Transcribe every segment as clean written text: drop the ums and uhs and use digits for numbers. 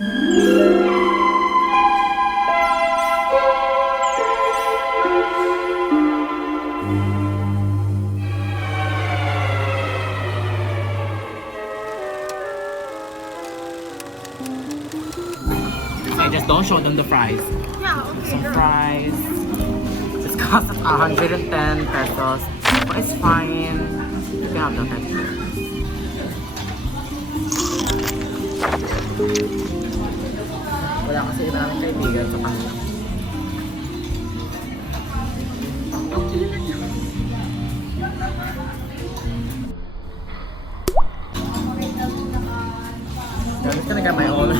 Just don't show them the fries. Yeah, okay. Some fries. This costs 110 pesos. But it's fine. You can have the pesos. Wala kasi iba namin kaibigan sa kanila. I'm just gonna get my own.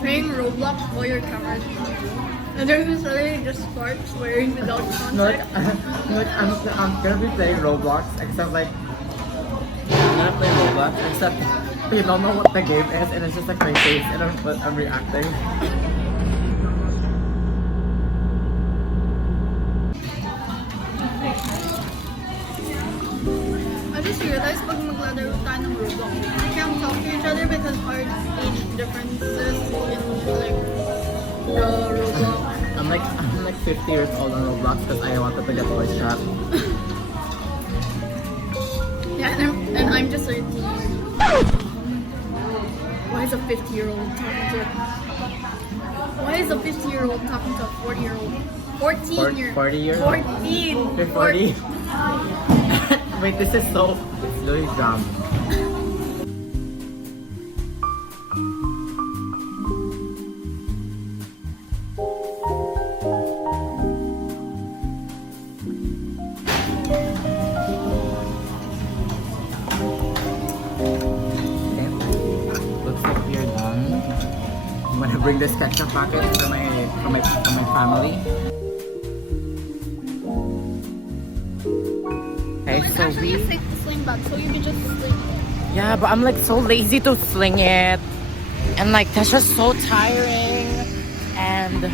Playing Roblox while your camera's on. And there's literally just sparks wearing without context. I'm gonna be playing Roblox, except like I'm gonna play Roblox, except you don't know what the game is, and it's just like my face, and I'm reacting. I just realized pag maglalaro tayo ng Roblox, we can't talk to each other because our age differences in like the Roblox. I'm like 50 years old on Roblox because I wanted to get voice chat. Yeah, and I'm just 13. Why is a 50-year-old talking to? Why is a 50-year-old talking to a 40-year-old? 14 year. 40 years? 14. You're 40? Wait, this is so... It's Louis Jam. Looks like we're done. I'm gonna bring this ketchup packet for my family. Okay, It's so actually we... a sling bag, so you can just sling it. Yeah, but I'm like so lazy to sling it. And like that's just so tiring. And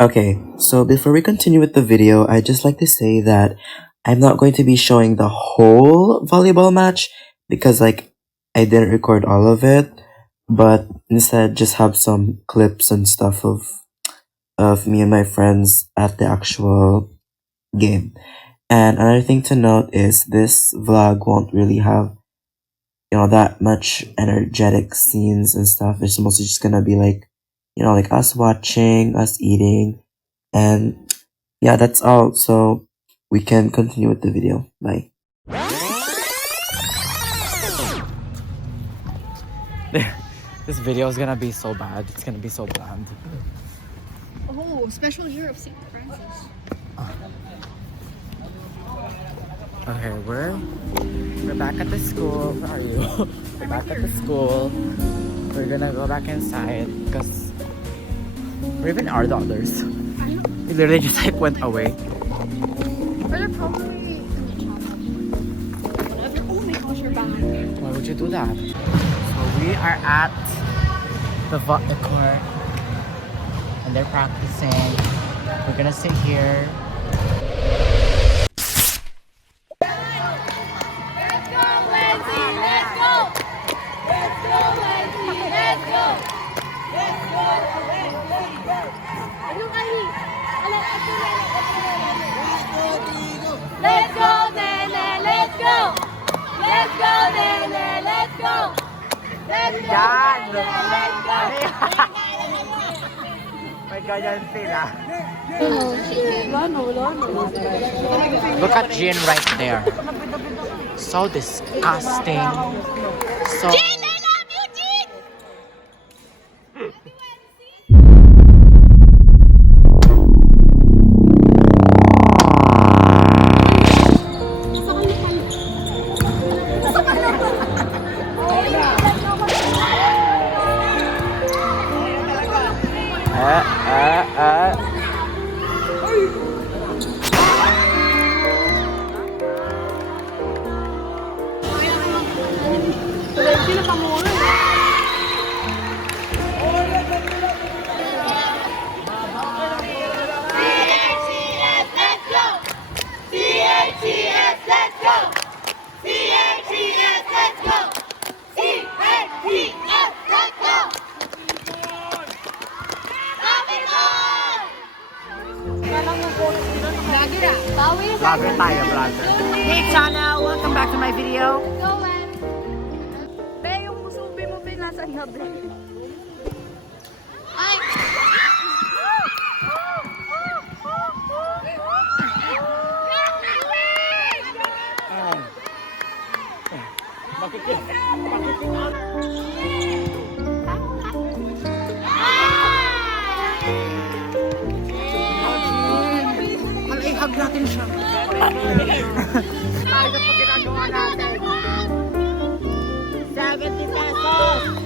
Okay, so before we continue with the video, I'd just like to say that I'm not going to be showing the whole volleyball match because like I didn't record all of it, but instead just have some clips and stuff of me and my friends at the actual game. And another thing to note is this vlog won't really have, you know, that much energetic scenes and stuff. It's mostly just gonna be like, you know, like us watching, us eating, and yeah, that's all. So we can continue with the video. Bye. this video is gonna be so bad. It's gonna be so bland. Oh, special year of St. Francis. Okay, we're back at the school. Where are you? We're back at the school. We're gonna go back inside because where even are the others? They literally just like went away. Or they're probably in the channel. Oh my gosh, you're back. Why would you do that? So we are at the court and they're practicing. We're gonna sit here. Let's go, Nene, let's go! Let's go, Nene, let's go! Let's go, Yan! Nene, let's go! May ganyan sila. Look at Jin right there. So disgusting. So... Jin, I love you, Jin! Bawi na Vlogger tayo, vlogger. Hey channel! Welcome back to my video. Go, man. Be, yung musubi mo, be, nasan na, be? Ay! Hug natin siya. Tayo pa ginagawa natin. 70 pesos!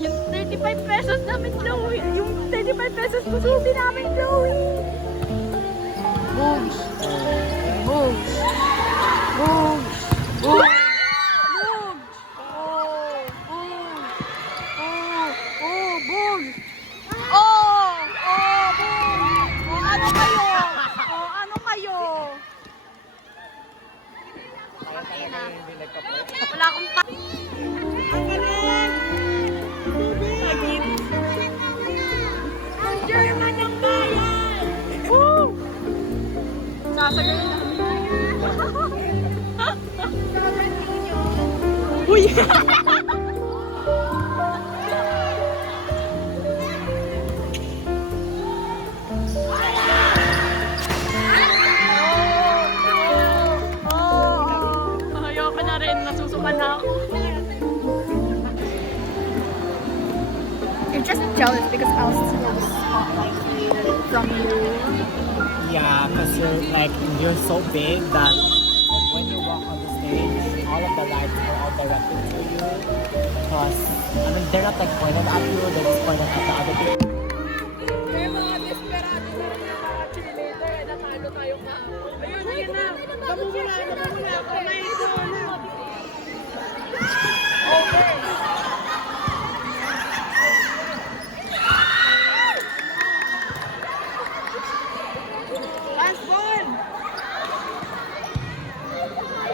Yung 35 pesos namin, Chloe. Yung 35 pesos musubi namin, Chloe. Booms! Booms! Booms! Booms! Wala akong pa... Ang German ng bayan! Woo! Sasagay na. Uy! Ayoko na rin, nasusukan na ako. You're just jealous because I'll steal the spotlight from you. Yeah, because you're so big that when you walk on the stage, all of the lights are all directed to you. Because, I mean, they're not like pointed at you, they're just pointed at the other people. May mga desperado na rin yung mga cheerleader. Natalo tayo kahapon. Ayun na. Kamumula. Kamay doon. Okay. Last ball.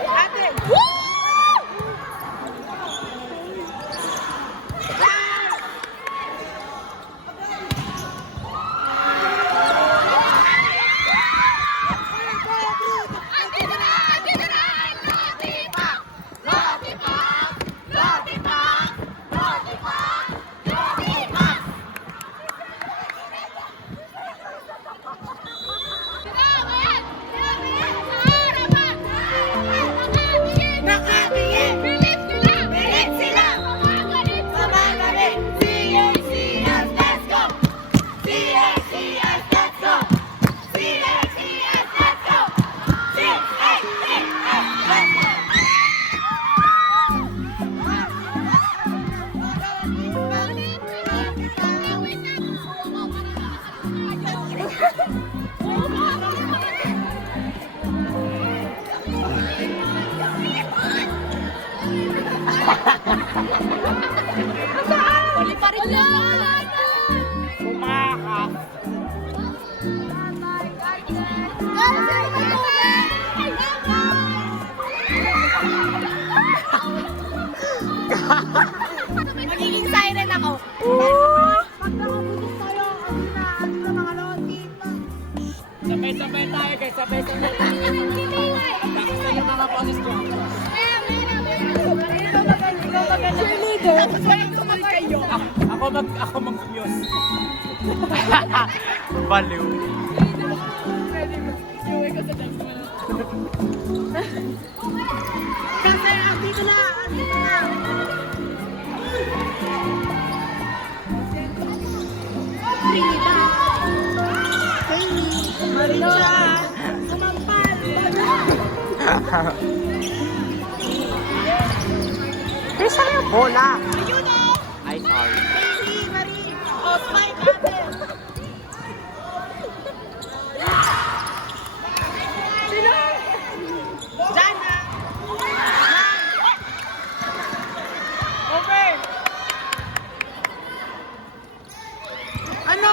Ate. Woo! Huli pa rin yan! Pumakas! Magiging siren ako. Sabay-sabay tayo guys, sabay-sabay tayo. Tapos na yung mga boses ko. Ako mag-muse. Baliw. Kasi andito na! Frida! Marisha! Sumampal! Isa yung bola. Ayun o! Ay, sorry. Marie! Oh, my God! Sino? Jana! Okay. Ano?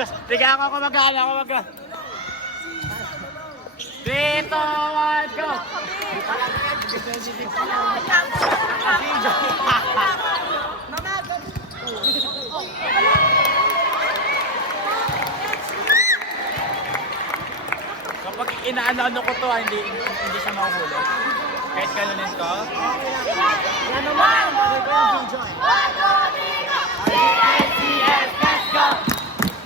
Tiga ako mag. Dito, 1, go! Kapag inaano ko to, hindi siya makuhulog. Kahit ganunin ko. Yan naman! CNCS, let's go!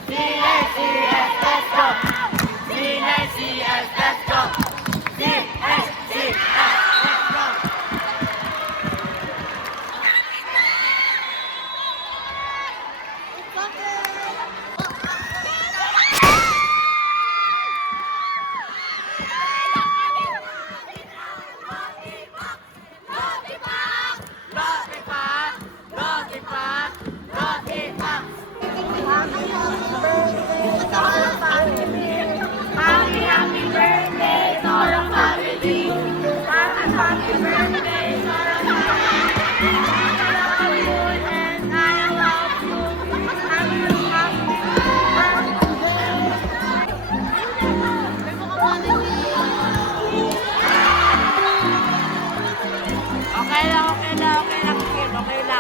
CNCS, let's go! CNCS, let's go! CNCS, let's go!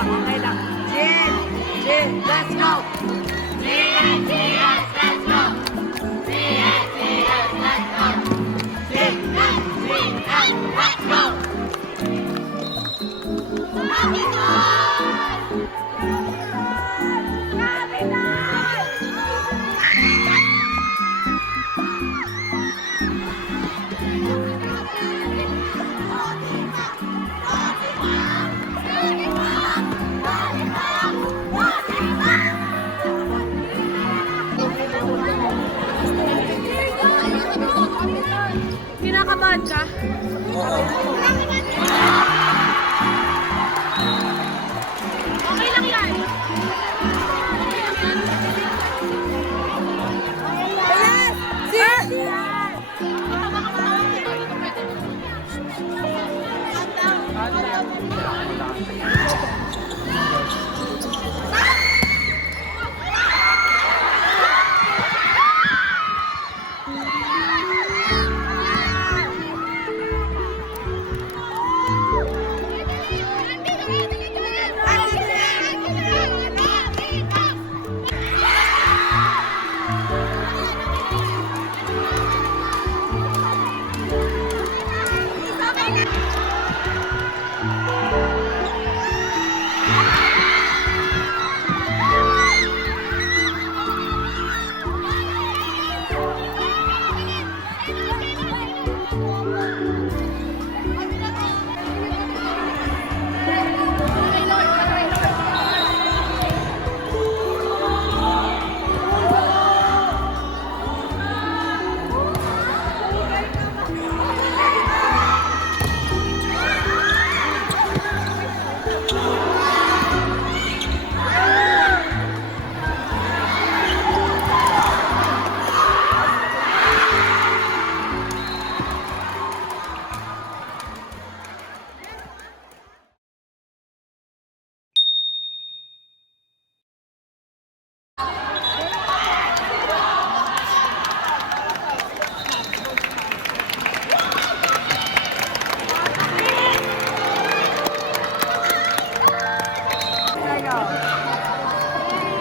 Okay lang. Jin, let's go! CNCS, let's go! CNCS, let's go! CNCS, let's go! Kinakabahan ka? Okay lang yan.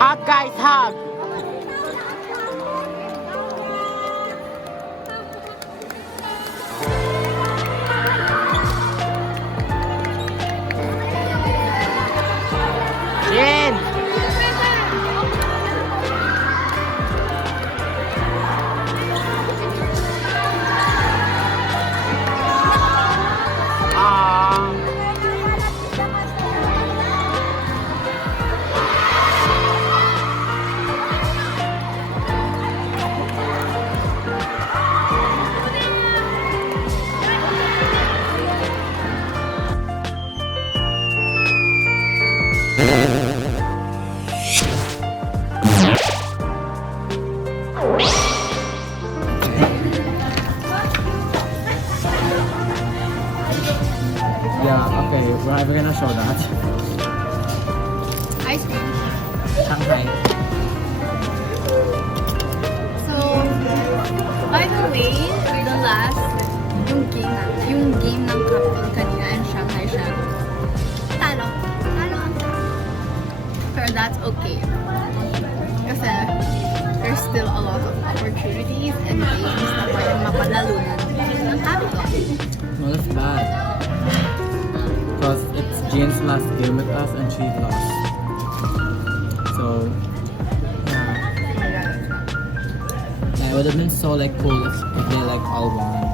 Hug, guys, hug! Jin! Yeah, okay, we're never gonna show that. Ice cream. Shanghai. yung game ng captain kanina and Shanghai Shadow. Talo. Talo ang pero that's okay. Kasi there's still a lot of opportunities and games na pwedeng mapanalunan ng Capcom. No, that's bad. Because it's Jane's last game with us and she lost. So, yeah, it would have been so like cool if they like all won.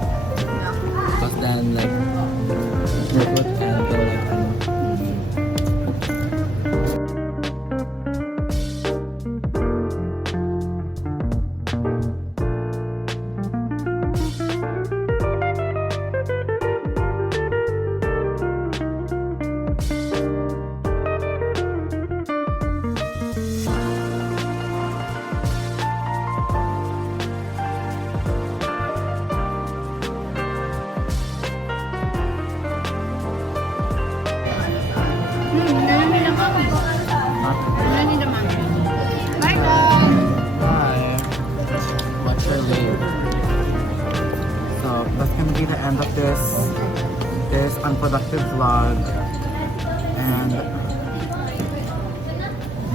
Because then like it would end or like Nalami lang ako. Nalami naman. Bye guys! Bye. Watch your leave. So that's gonna be the end of this unproductive vlog. And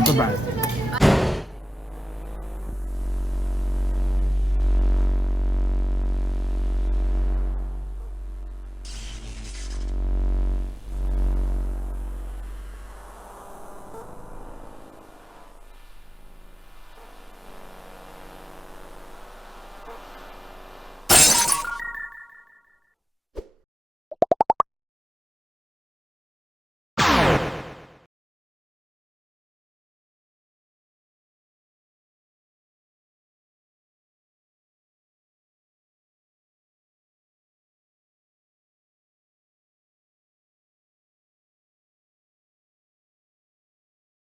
goodbye.